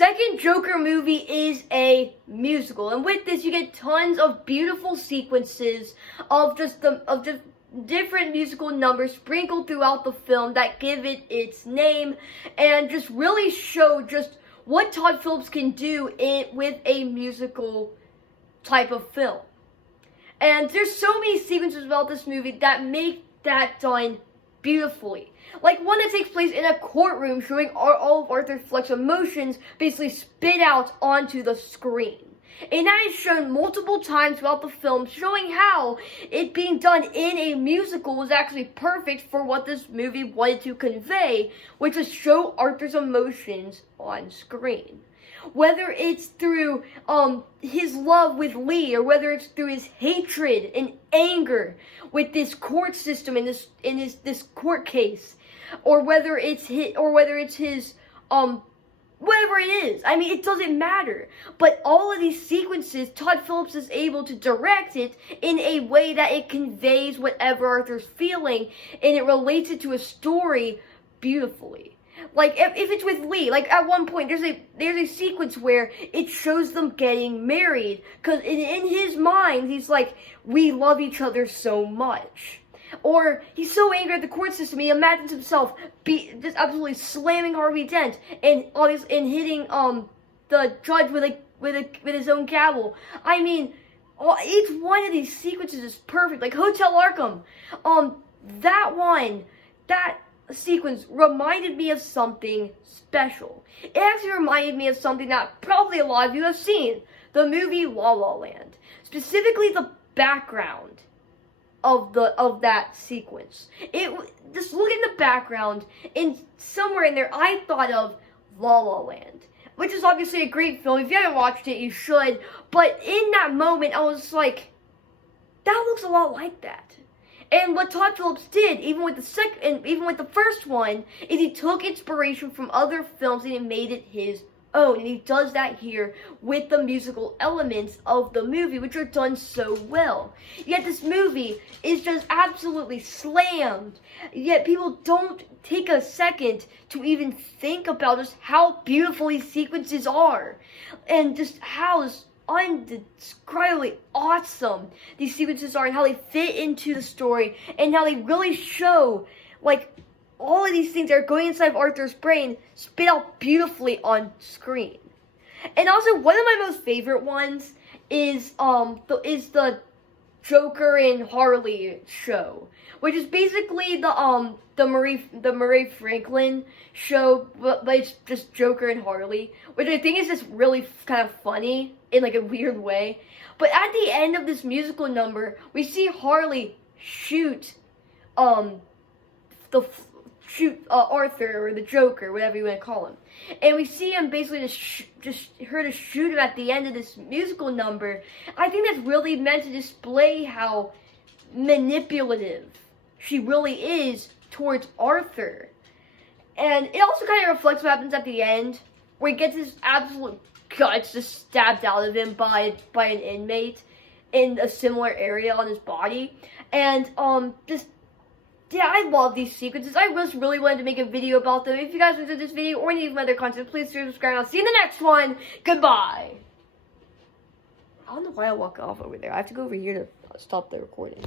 second Joker movie is a musical, and with this you get tons of beautiful sequences of just different musical numbers sprinkled throughout the film that give it its name and just really show just what Todd Phillips can do with a musical type of film. And there's so many sequences about this movie that make that done beautifully. Like one that takes place in a courtroom showing all of Arthur Fleck's emotions basically spit out onto the screen. And that is shown multiple times throughout the film, showing how it being done in a musical was actually perfect for what this movie wanted to convey, which was show Arthur's emotions on screen. Whether it's through his love with Lee, or whether it's through his hatred and anger with this court system in this court case, or whether it's his whatever it is. I mean, it doesn't matter. But all of these sequences, Todd Phillips is able to direct it in a way that it conveys whatever Arthur's feeling, and it relates it to a story beautifully. Like, if it's with Lee, like, at one point, there's a sequence where it shows them getting married, because in his mind, he's like, we love each other so much. Or he's so angry at the court system, he imagines himself just absolutely slamming Harvey Dent and hitting the judge with his own gavel. I mean, each one of these sequences is perfect. Like Hotel Arkham, that sequence reminded me of something special. It actually reminded me of something that probably a lot of you have seen, the movie La La Land. Specifically the background of that sequence. Just look in the background, and somewhere in there I thought of La La Land, which is obviously a great film. If you haven't watched it, you should. But in that moment, I was like, that looks a lot like that. And what Todd Phillips did, even with the first one, is he took inspiration from other films and he made it his own. And he does that here with the musical elements of the movie, which are done so well. Yet this movie is just absolutely slammed. Yet people don't take a second to even think about just how beautiful these sequences are, and just how undescribably awesome these sequences are, and how they fit into the story, and how they really show, like, all of these things that are going inside of Arthur's brain spit out beautifully on screen. And also, one of my most favorite ones is the Joker and Harley show, which is basically the Murray Franklin show, but it's just Joker and Harley, which I think is just really kind of funny in like a weird way. But at the end of this musical number, we see Harley shoot Arthur, or the Joker, whatever you want to call him, and we see him basically just shoot him at the end of this musical number. I think that's really meant to display how manipulative she really is towards Arthur, and it also kind of reflects what happens at the end, where he gets his absolute guts just stabbed out of him by an inmate in a similar area on his body, and yeah, I love these sequences. I just really wanted to make a video about them. If you guys enjoyed this video or any of my other content, please subscribe, and I'll see you in the next one. Goodbye. I don't know why I walk off over there. I have to go over here to stop the recording.